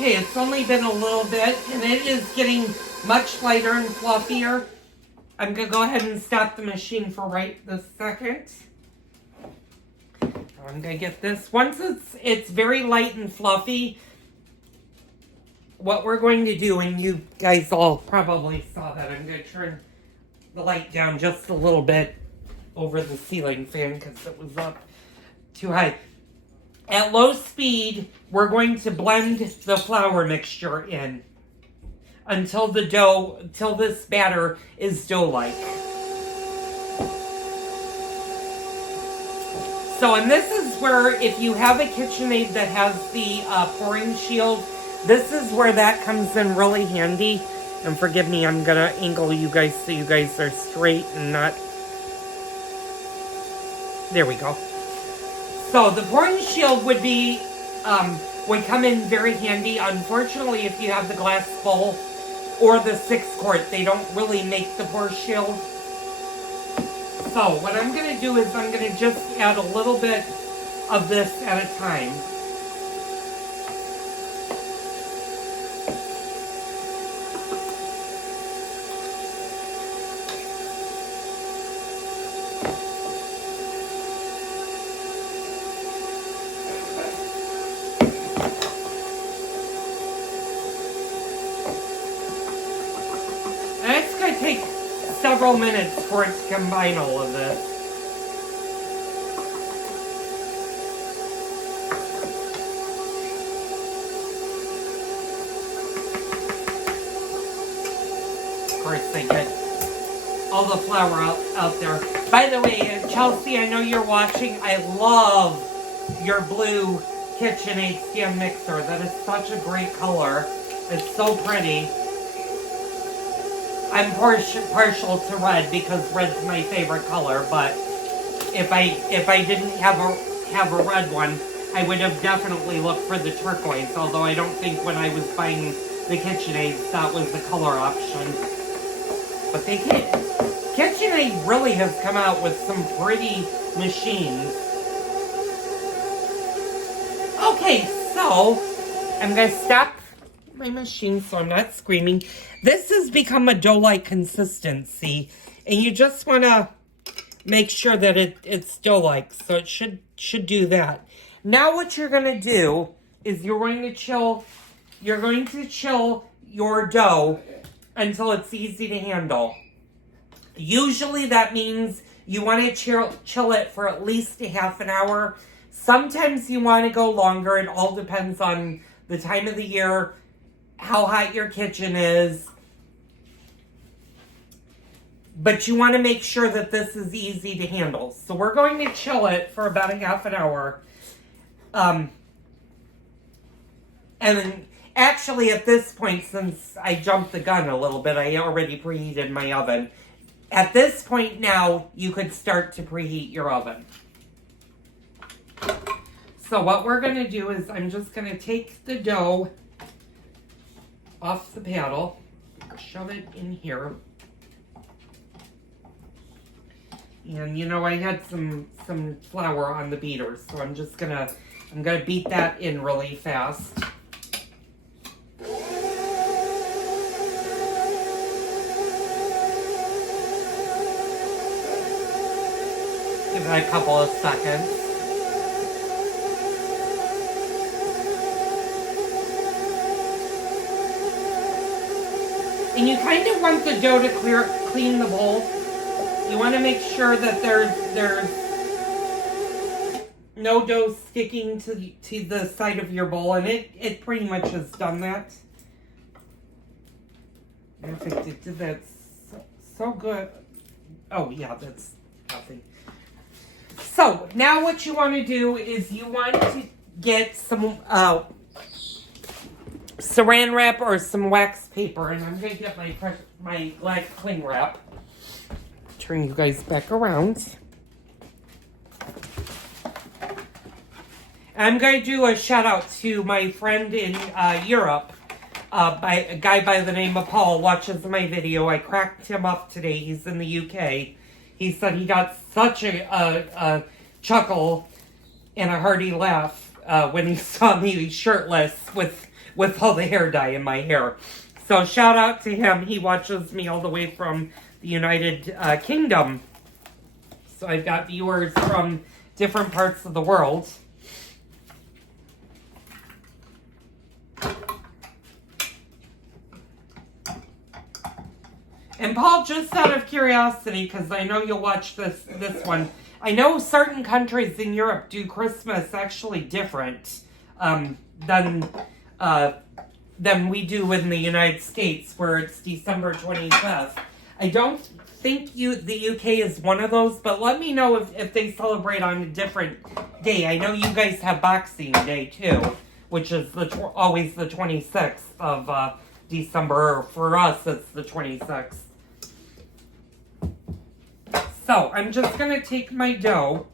Okay, it's only been a little bit, and it is getting much lighter and fluffier. I'm going to go ahead and stop the machine for right this second. I'm going to get this. Once it's very light and fluffy, what we're going to do, and you guys all probably saw that, I'm going to turn the light down just a little bit over the ceiling fan because it was up too high. At low speed, we're going to blend the flour mixture in until this batter is dough-like. So, and this is where, if you have a KitchenAid that has the pouring shield, this is where that comes in really handy. And forgive me, I'm gonna angle you guys so you guys are straight and not... There we go. So the pouring shield would come in very handy. Unfortunately, if you have the glass bowl or the 6-quart, they don't really make the pour shield. So what I'm going to do is I'm going to just add a little bit of this at a time. And it's going to take several minutes for it to combine all of this. Of course, they get all the flour out there. By the way, Chelsea, I know you're watching. I love your blue KitchenAid stand mixer. That is such a great color. It's so pretty. I'm partial to red because red's my favorite color, but if I didn't have a red one, I would have definitely looked for the turquoise, although I don't think when I was buying the KitchenAid that was the color option. But KitchenAid really has come out with some pretty machines. Okay, so I'm going to stop my machine so I'm not screaming. This has become a dough-like consistency, and you just want to make sure that it's dough-like, so it should do that. Now what you're going to do is you're going to chill your dough until it's easy to handle. Usually that means you want to chill it for at least a half an hour. Sometimes you want to go longer. It all depends on the time of the year, how hot your kitchen is. But you want to make sure that this is easy to handle. So we're going to chill it for about a half an hour. And then actually at this point, since I jumped the gun a little bit, I already preheated my oven. At this point now, you could start to preheat your oven. So what we're going to do is I'm just going to take the dough off the paddle, shove it in here. And you know, I had some flour on the beater, so I'm gonna beat that in really fast. Give it a couple of seconds. And you kind of want the dough to clean the bowl. You want to make sure that there's no dough sticking to the side of your bowl, and it pretty much has done that. Perfect. It did that so good. Oh yeah, that's nothing. So now what you want to do is you want to get some saran wrap or some wax paper, and I'm going to get my black cling wrap. Turn you guys back around. I'm going to do a shout out to my friend in Europe, by a guy by the name of Paul. Watches my video. I cracked him up today. He's in the UK. He said he got such a chuckle and a hearty laugh when he saw me shirtless with with all the hair dye in my hair. So shout out to him. He watches me all the way from the United Kingdom. So I've got viewers from different parts of the world. And Paul, just out of curiosity, because I know you'll watch this one, I know certain countries in Europe do Christmas actually different than we do in the United States, where it's December 25th. I don't think the UK is one of those, but let me know if they celebrate on a different day. I know you guys have Boxing Day too, which is always the 26th of December. For us, it's the 26th. So I'm just going to take my dough.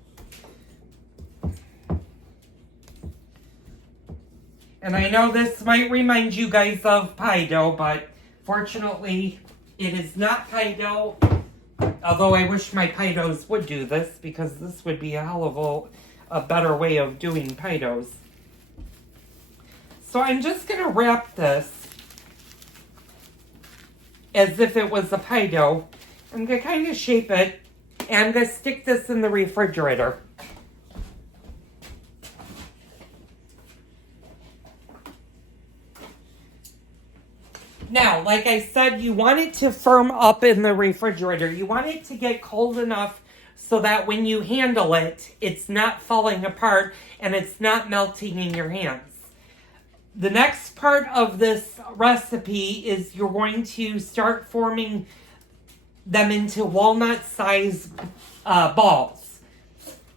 And I know this might remind you guys of pie dough, but fortunately it is not pie dough. Although I wish my pie doughs would do this, because this would be a hell of a better way of doing pie doughs. So I'm just going to wrap this as if it was a pie dough. I'm going to kind of shape it, and I'm going to stick this in the refrigerator. Now, like I said, you want it to firm up in the refrigerator. You want it to get cold enough so that when you handle it, it's not falling apart and it's not melting in your hands. The next part of this recipe is you're going to start forming them into walnut-sized balls.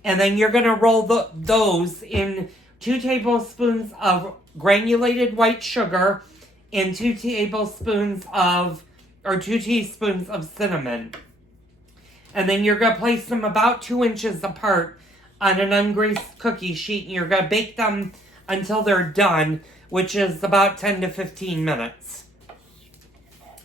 And then you're going to roll those in 2 tablespoons of granulated white sugar and 2 teaspoons of cinnamon. And then you're going to place them about 2 inches apart on an ungreased cookie sheet, and you're going to bake them until they're done, which is about 10 to 15 minutes.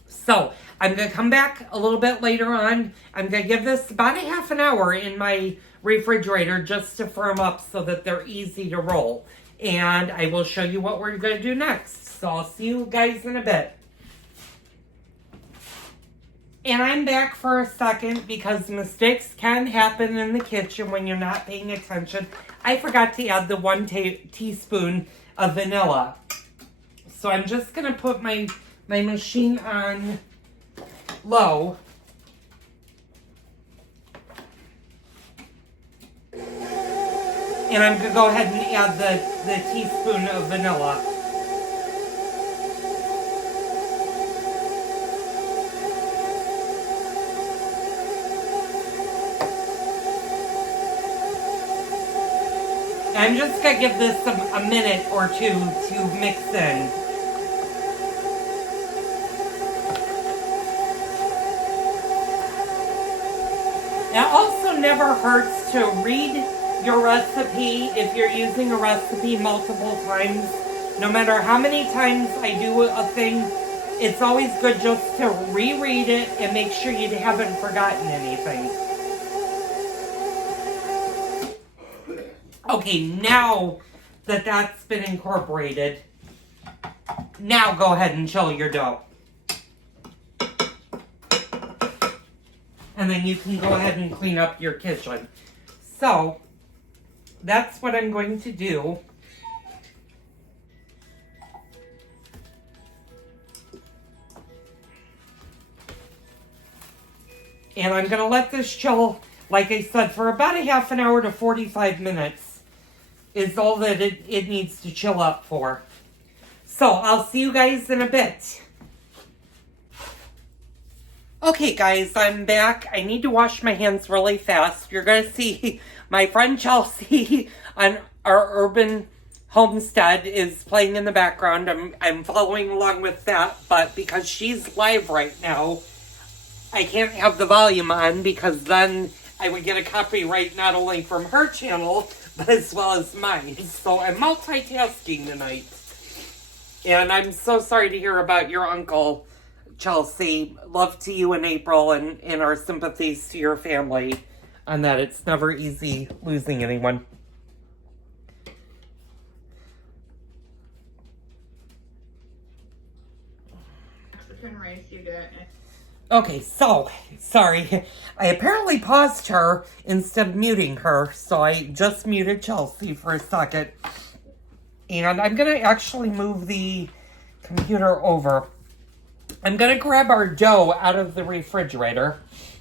So I'm going to come back a little bit later on. I'm going to give this about a half an hour in my refrigerator just to firm up so that they're easy to roll. And I will show you what we're going to do next. So I'll see you guys in a bit. And I'm back for a second because mistakes can happen in the kitchen when you're not paying attention. I forgot to add the 1 teaspoon of vanilla. So I'm just going to put my machine on low. And I'm going to go ahead and add the teaspoon of vanilla. I'm just going to give this a minute or two to mix in. It also never hurts to read your recipe if you're using a recipe multiple times. No matter how many times I do a thing, it's always good just to reread it and make sure you haven't forgotten anything. Okay, now that that's been incorporated, now go ahead and chill your dough. And then you can go ahead and clean up your kitchen. So, that's what I'm going to do. And I'm going to let this chill, like I said, for about a half an hour to 45 minutes. Is all that it needs to chill up for. So, I'll see you guys in a bit. Okay, guys, I'm back. I need to wash my hands really fast. You're going to see my friend Chelsea on our urban homestead is playing in the background. I'm following along with that, but because she's live right now, I can't have the volume on because then I would get a copyright not only from her channel, but as well as mine. So I'm multitasking tonight. And I'm so sorry to hear about your uncle, Chelsea. Love to you in April, and our sympathies to your family on that. It's never easy losing anyone. can reshoot it. Okay, so, sorry. I apparently paused her instead of muting her, so I just muted Chelsea for a second. And I'm going to actually move the computer over. I'm going to grab our dough out of the refrigerator,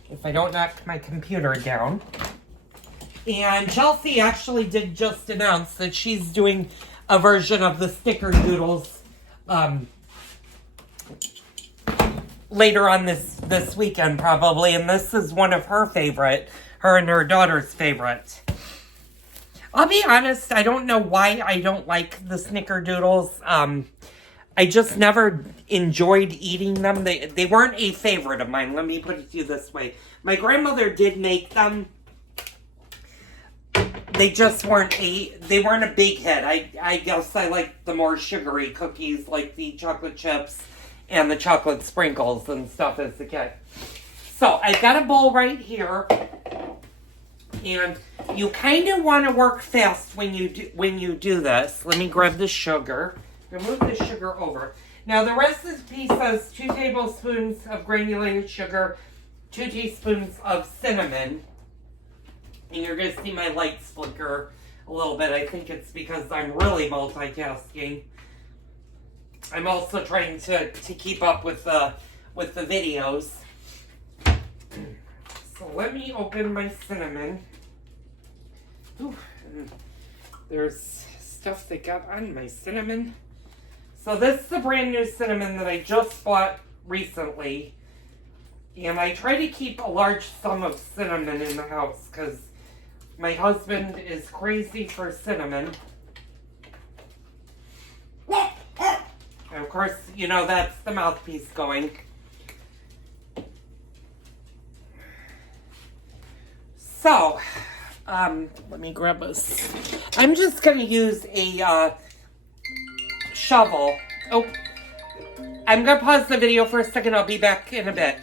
if I don't knock my computer down. And Chelsea actually did just announce that she's doing a version of the snickerdoodles later on this weekend probably, and this is one of her and her daughter's favorite. I'll be honest, I don't know why I don't like the snickerdoodles. I just never enjoyed eating them. They weren't a favorite of mine. Let me put it to you this way. My grandmother did make them. They just weren't a big hit. I guess I like the more sugary cookies, like the chocolate chips and the chocolate sprinkles and stuff as a kid. So I've got a bowl right here, and you kind of want to work fast when you do this. Let me grab the sugar. I'm going to move the sugar over. Now the recipe says 2 tablespoons of granulated sugar, 2 teaspoons of cinnamon. And you're going to see my lights flicker a little bit. I think it's because I'm really multitasking. I'm also trying to keep up with the videos. So let me open my cinnamon. Ooh, there's stuff that got on my cinnamon. So this is the brand new cinnamon that I just bought recently. And I try to keep a large sum of cinnamon in the house because my husband is crazy for cinnamon. And of course, you know, that's the mouthpiece going. So, let me grab this. I'm just going to use a shovel. Oh, I'm going to pause the video for a second. I'll be back in a bit.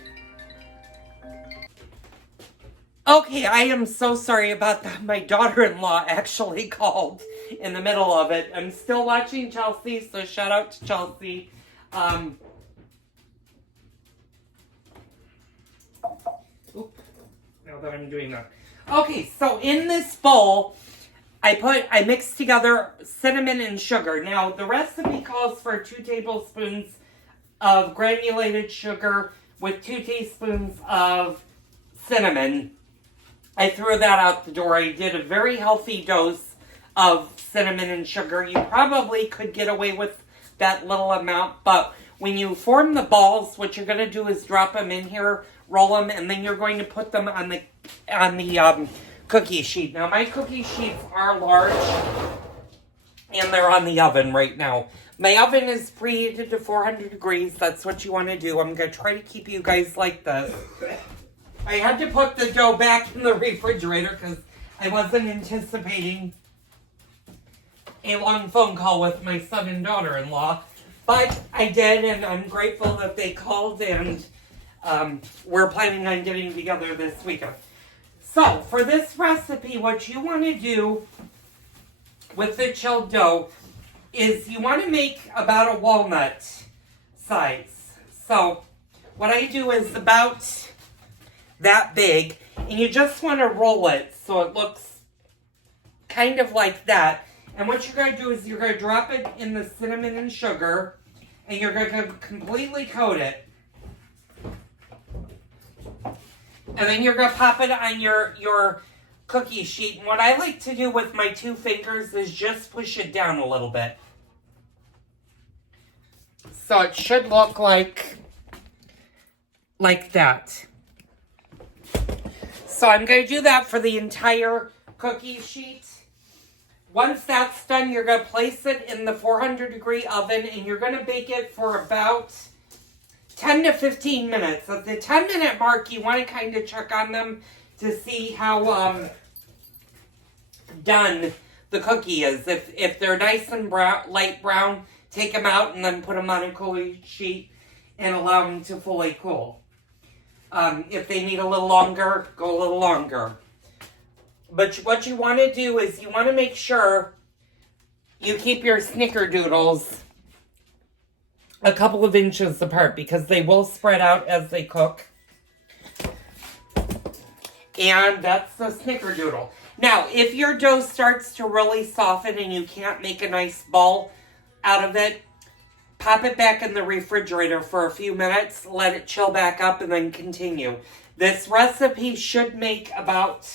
Okay, I am so sorry about that. My daughter-in-law actually called in the middle of it. I'm still watching Chelsea, so shout out to Chelsea. Now that I'm doing that. Okay, so in this bowl, I mixed together cinnamon and sugar. Now, the recipe calls for 2 tablespoons of granulated sugar with 2 teaspoons of cinnamon. I threw that out the door. I did a very healthy dose of cinnamon and sugar. You probably could get away with that little amount, but when you form the balls, what you're going to do is drop them in here, roll them, and then you're going to put them on the cookie sheet. Now, my cookie sheets are large, and they're on the oven right now. My oven is preheated to 400 degrees. That's what you want to do. I'm going to try to keep you guys like this. I had to put the dough back in the refrigerator because I wasn't anticipating a long phone call with my son and daughter-in-law. But I did, and I'm grateful that they called, and we're planning on getting together this weekend. So, for this recipe, what you want to do with the chilled dough is you want to make about a walnut size. So, what I do is about that big, and you just want to roll it so it looks kind of like that. And what you're going to do is you're going to drop it in the cinnamon and sugar, and you're going to completely coat it. And then you're going to pop it on your cookie sheet. And what I like to do with my 2 fingers is just push it down a little bit. So it should look like that. So I'm going to do that for the entire cookie sheet. Once that's done, you're going to place it in the 400 degree oven, and you're going to bake it for about 10 to 15 minutes. At the 10-minute mark, you want to kind of check on them to see how done the cookie is. If they're nice and light brown, take them out and then put them on a cookie sheet and allow them to fully cool. If they need a little longer, go a little longer. But what you want to do is you want to make sure you keep your snickerdoodles a couple of inches apart because they will spread out as they cook. And that's the snickerdoodle. Now, if your dough starts to really soften and you can't make a nice ball out of it, pop it back in the refrigerator for a few minutes, let it chill back up, and then continue. This recipe should make about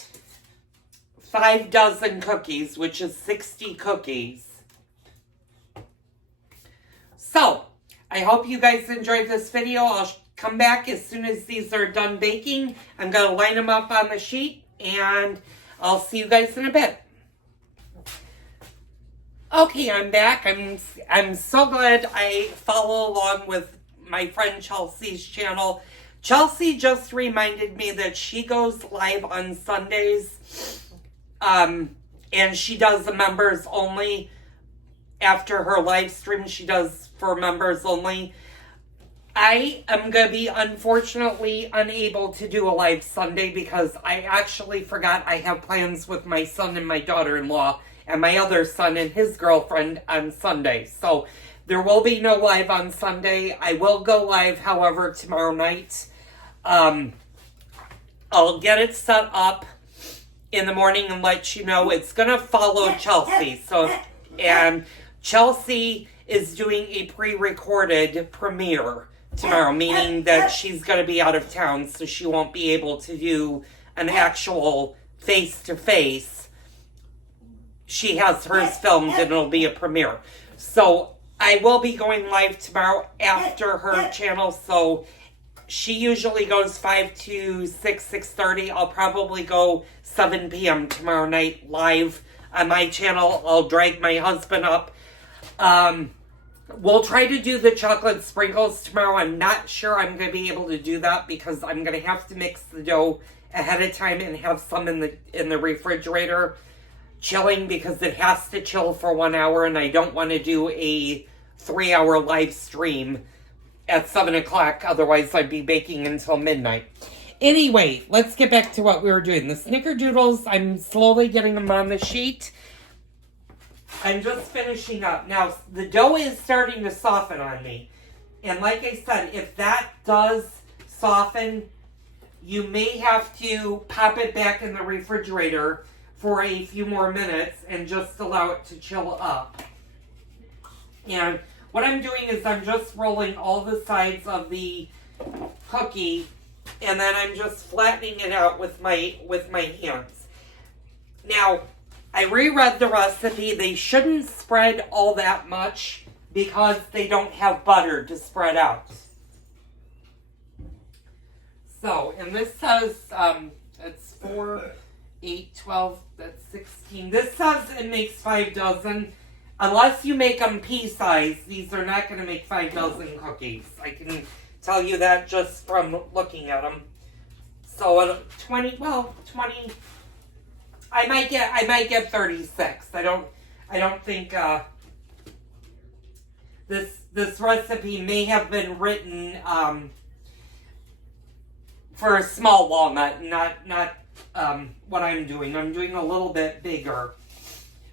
5 dozen cookies, which is 60 cookies. So, I hope you guys enjoyed this video. I'll come back as soon as these are done baking. I'm going to line them up on the sheet, and I'll see you guys in a bit. Okay, I'm back. I'm so glad I follow along with my friend Chelsea's channel. Chelsea just reminded me that she goes live on Sundays, and she does the members only. After her live stream, she does for members only. I am going to be unfortunately unable to do a live Sunday because I actually forgot I have plans with my son and my daughter-in-law and my other son and his girlfriend on Sunday. So there will be no live on Sunday. I will go live, however, tomorrow night. I'll get it set up in the morning and let you know. It's going to follow Chelsea. And Chelsea is doing a pre-recorded premiere tomorrow, meaning that she's going to be out of town, so she won't be able to do an actual face-to-face. She has hers filmed, and it'll be a premiere. So I will be going live tomorrow after her channel, so she usually goes 5 to 6:30. I'll probably go 7 p.m. tomorrow night live on my channel. I'll drag my husband up. We'll try to do the chocolate sprinkles tomorrow. I'm not sure I'm going to be able to do that because I'm going to have to mix the dough ahead of time and have some in the refrigerator chilling because it has to chill for 1 hour, and I don't want to do a 3-hour live stream at 7 o'clock. Otherwise, I'd be baking until midnight. Anyway, let's get back to what we were doing. The snickerdoodles, I'm slowly getting them on the sheet. I'm just finishing up. Now, the dough is starting to soften on me. And like I said, if that does soften, you may have to pop it back in the refrigerator for a few more minutes and just allow it to chill up. And what I'm doing is I'm just rolling all the sides of the cookie, and then I'm just flattening it out with my hands. Now, I reread the recipe. They shouldn't spread all that much because they don't have butter to spread out. So, and this says, it's 4, 8, 12, that's 16. This says it makes 5 dozen. Unless you make them pea size, these are not going to make 5 dozen cookies. I can tell you that just from looking at them. So, 20, I might get 36. I don't think this recipe may have been written for a small walnut, not what I'm doing. I'm doing a little bit bigger.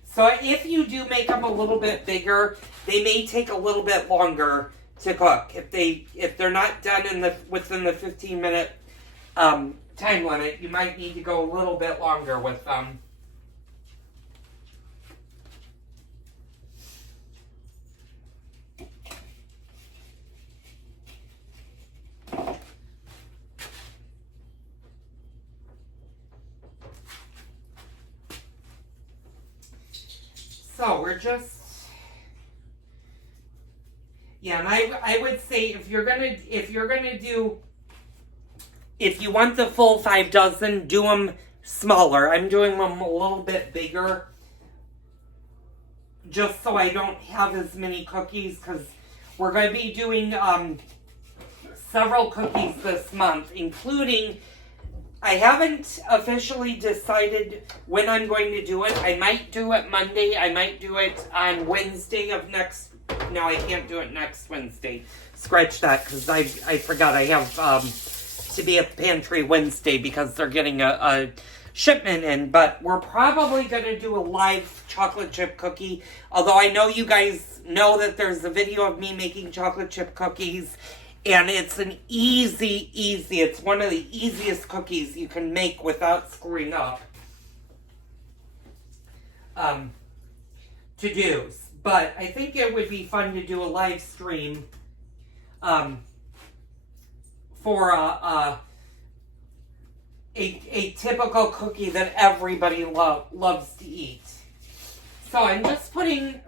So if you do make them a little bit bigger, they may take a little bit longer to cook. If they're not done within the 15-minute time limit, you might need to go a little bit longer with them. So we're just, yeah, and I would say if you want the full 5 dozen, do them smaller. I'm doing them a little bit bigger, just so I don't have as many cookies, because we're going to be doing several cookies this month, including, I haven't officially decided when I'm going to do it. I might do it Monday. I might do it on Wednesday of next. No, I can't do it next Wednesday. Scratch that, because I forgot I have to be at the pantry Wednesday because they're getting a shipment in, but we're probably going to do a live chocolate chip cookie. Although I know you guys know that there's a video of me making chocolate chip cookies, and it's an it's one of the easiest cookies you can make without screwing up to do. But I think it would be fun to do a live stream for a typical cookie that everybody loves to eat. So I'm just putting,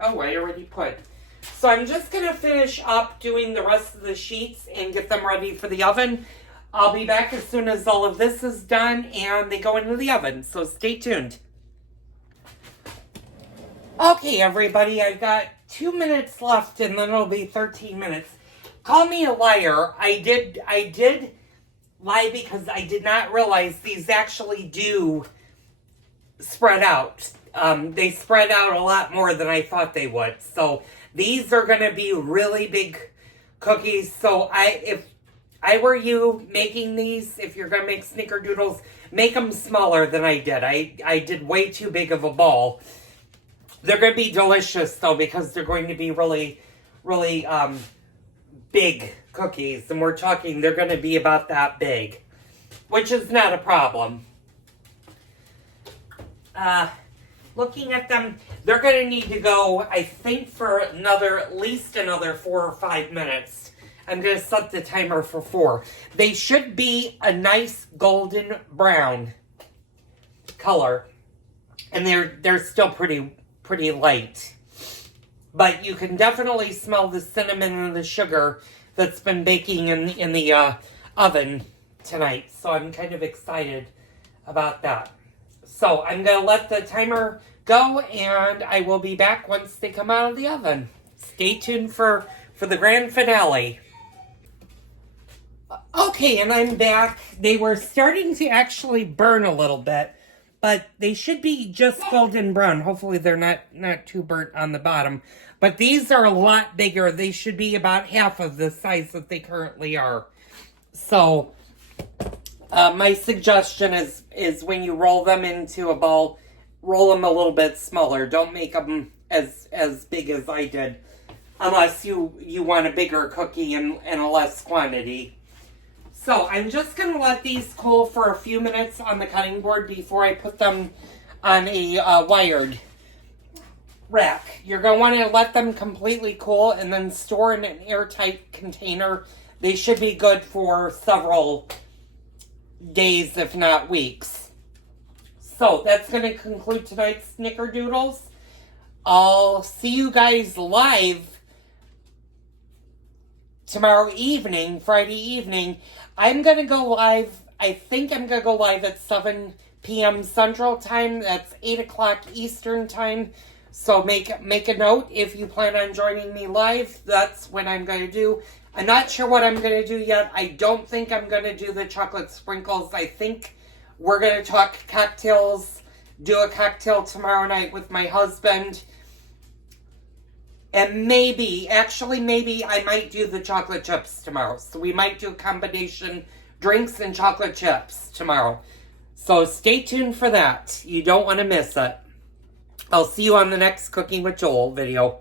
so I'm just going to finish up doing the rest of the sheets and get them ready for the oven. I'll be back as soon as all of this is done and they go into the oven, so stay tuned. Okay, everybody, I've got 2 minutes left and then it'll be 13 minutes. Call me a liar. I did lie because I did not realize these actually do spread out. They spread out a lot more than I thought they would. So these are going to be really big cookies. So if I were you making these, if you're going to make snickerdoodles, make them smaller than I did. I did way too big of a ball. They're going to be delicious, though, because they're going to be really, really big cookies. And we're talking they're going to be about that big, which is not a problem. Looking at them, they're going to need to go, I think, for at least another 4 or 5 minutes. I'm going to set the timer for 4. They should be a nice golden brown color. And they're still pretty light. But you can definitely smell the cinnamon and the sugar that's been baking in the oven tonight. So I'm kind of excited about that. So I'm going to let the timer go, and I will be back once they come out of the oven. Stay tuned for the grand finale. Okay, and I'm back. They were starting to actually burn a little bit, but they should be just golden brown. Hopefully they're not too burnt on the bottom. But these are a lot bigger. They should be about half of the size that they currently are. So my suggestion is when you roll them into a ball, roll them a little bit smaller. Don't make them as big as I did, unless you want a bigger cookie and a less quantity. So I'm just going to let these cool for a few minutes on the cutting board before I put them on a wired rack. You're going to want to let them completely cool and then store in an airtight container. They should be good for several days, if not weeks. So that's going to conclude tonight's Snickerdoodles. I'll see you guys live tomorrow evening, Friday evening. I'm going to go live, I think I'm going to go live at 7 p.m. Central Time. That's 8 o'clock Eastern Time. So make a note if you plan on joining me live. That's when I'm going to do. I'm not sure what I'm going to do yet. I don't think I'm going to do the chocolate sprinkles. I think we're going to talk cocktails, do a cocktail tomorrow night with my husband. And maybe I might do the chocolate chips tomorrow. So we might do a combination drinks and chocolate chips tomorrow. So stay tuned for that. You don't want to miss it. I'll see you on the next Cooking with Joel video.